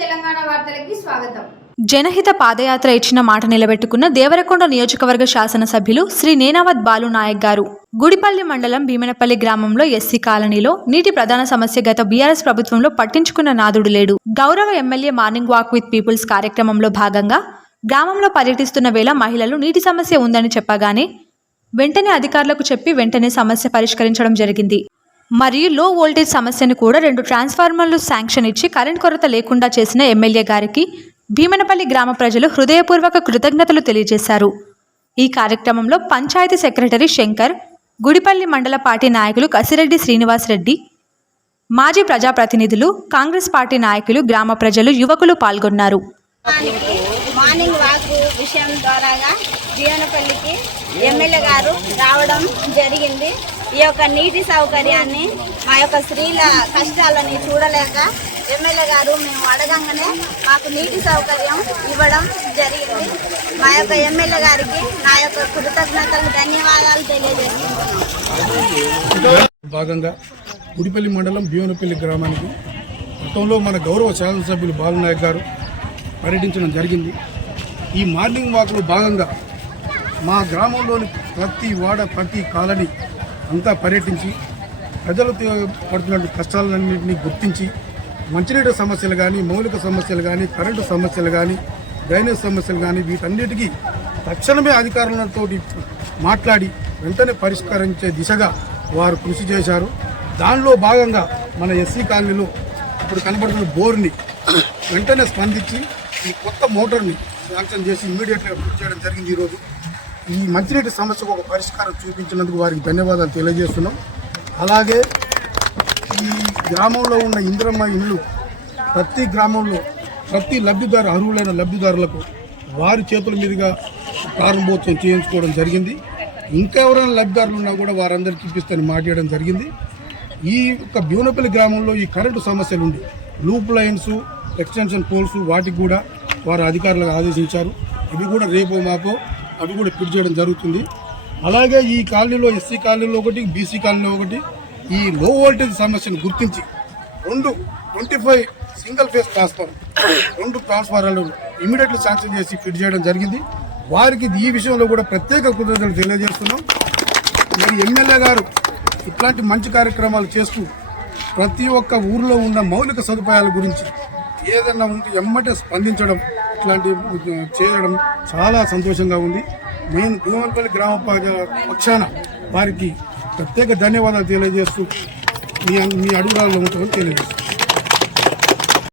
తెలంగాణ వార్తలకి స్వాగతం. జనహిత పాదయాత్ర ఇచ్చిన మాట నిలబెట్టుకున్న దేవరకొండ నియోజకవర్గ శాసనసభ్యులు శ్రీ నేనావత్ బాలు నాయక్ గారు. గుడిపల్లి మండలం భీమనపల్లి గ్రామంలో ఎస్సీ కాలనీలో నీటి ప్రధాన సమస్య గత బీఆర్ఎస్ ప్రభుత్వంలో పట్టించుకున్న నాదుడు లేడు. గౌరవ MLA morning walk with peoples కార్యక్రమంలో భాగంగా గ్రామంలో పర్యటిస్తున్న వేళ మహిళలు నీటి సమస్య ఉందని చెప్పగానే వెంటనే అధికారులకు చెప్పి వెంటనే సమస్య పరిష్కరించడం జరిగింది. మరియు లో వోల్టేజ్ సమస్యను కూడా రెండు ట్రాన్స్ఫార్మర్లు శాంక్షన్ ఇచ్చి కరెంట్ కొరత లేకుండా చేసిన ఎమ్మెల్యే గారికి భీమనపల్లి గ్రామ ప్రజలు హృదయపూర్వక కృతజ్ఞతలు తెలియజేశారు. ఈ కార్యక్రమంలో పంచాయతీ సెక్రటరీ శంకర్ గుడిపల్లి మండల పార్టీ నాయకులు కసిరెడ్డి శ్రీనివాస్ రెడ్డి మాజీ ప్రజాప్రతినిధులు కాంగ్రెస్ పార్టీ నాయకులు గ్రామ ప్రజలు యువకులు పాల్గొన్నారు. మార్నింగ్ వాక్ విషయం ద్వారాగా జీవనపల్లికి ఎమ్మెల్యే గారు రావడం జరిగింది. ఈ యొక్క నీటి సౌకర్యాన్ని మా యొక్క స్త్రీల కష్టాలని చూడలేక ఎమ్మెల్యే గారు మేము అడగంగానే మాకు నీటి సౌకర్యం ఇవ్వడం జరిగింది. మా యొక్క ఎమ్మెల్యే గారికి నా యొక్క కృతజ్ఞతలు ధన్యవాదాలు తెలియజేస్తున్నాను భాగంగా గుడిపల్లి మండలం భీవనపల్లి గ్రామానికి గతంలో మన గౌరవ శాసనసభ్యులు బాలనాయక్ గారు పర్యటించడం జరిగింది. ఈ మార్నింగ్ వాక్లో భాగంగా మా గ్రామంలోని ప్రతి వాడ ప్రతి కాలనీ అంతా పర్యటించి ప్రజలు తే- పడుతున్న కష్టాలన్నింటినీ గుర్తించి మంచినీటి సమస్యలు కానీ మౌలిక సమస్యలు కానీ కరెంటు సమస్యలు కానీ డ్రైనేజ్ సమస్యలు కానీ వీటన్నిటికీ తక్షణమే అధికారులతో మాట్లాడి వెంటనే పరిష్కరించే దిశగా వారు కృషి చేశారు. దానిలో భాగంగా మన ఎస్సీ కాలనీలో ఇప్పుడు కనబడుతున్న బోర్ని వెంటనే స్పందించి ఈ కొత్త మోటార్ని శాంక్షన్ చేసి ఇమీడియట్గా పూర్తి చేయడం జరిగింది ఈరోజు. ఈ మంచినీటి సమస్యకు ఒక పరిష్కారం చూపించినందుకు వారికి ధన్యవాదాలు తెలియజేస్తున్నాం. అలాగే ఈ గ్రామంలో ఉన్న ఇంద్రమ్మ ఇల్లు ప్రతి గ్రామంలో ప్రతి లబ్ధిదారు అర్హులైన లబ్ధిదారులకు వారి చేతుల మీదుగా ప్రారంభోత్సవం చేయించుకోవడం జరిగింది. ఇంకా ఎవరైనా లబ్ధిదారులు ఉన్నా కూడా వారందరికీ ఇప్పిస్తానని మాట్లాడడం జరిగింది. ఈ యొక్క భీవనపల్లి గ్రామంలో ఈ కరెంటు సమస్యలు ఉండి లూప్ లైన్స్ ఎక్స్టెన్షన్ పోల్స్ వాటికి కూడా వారు అధికారులకు ఆదేశించారు. ఇవి కూడా రేపో మాపో అవి కూడా ఫిట్ చేయడం జరుగుతుంది. అలాగే ఈ కాలనీలో ఎస్సీ కాలనీలో ఒకటి బీసీ కాలనీలో ఒకటి ఈ లో వోల్టేజ్ సమస్యను గుర్తించి రెండు twenty five single phase transformer రెండు ట్రాన్స్ఫార్మర్లు ఇమీడియట్లీ శాంక్షన్ చేసి ఫిట్ చేయడం జరిగింది. వారికి ఈ విషయంలో కూడా ప్రత్యేక కృతజ్ఞతలు తెలియజేస్తున్నాం. మరి ఎమ్మెల్యే గారు ఇట్లాంటి మంచి కార్యక్రమాలు చేస్తూ ప్రతి ఒక్క ఊర్లో ఉన్న మౌలిక సదుపాయాల గురించి ఏదైనా ఉంటే ఎమ్మటే స్పందించడం ఇట్లాంటి చేయడం చాలా సంతోషంగా ఉంది. నేను భీమనపల్లి గ్రామ పక్షాన వారికి ప్రత్యేక ధన్యవాదాలు తెలియజేస్తూ మీ మీ అడుగురాల్లో ఉంటామని తెలియజేస్తాను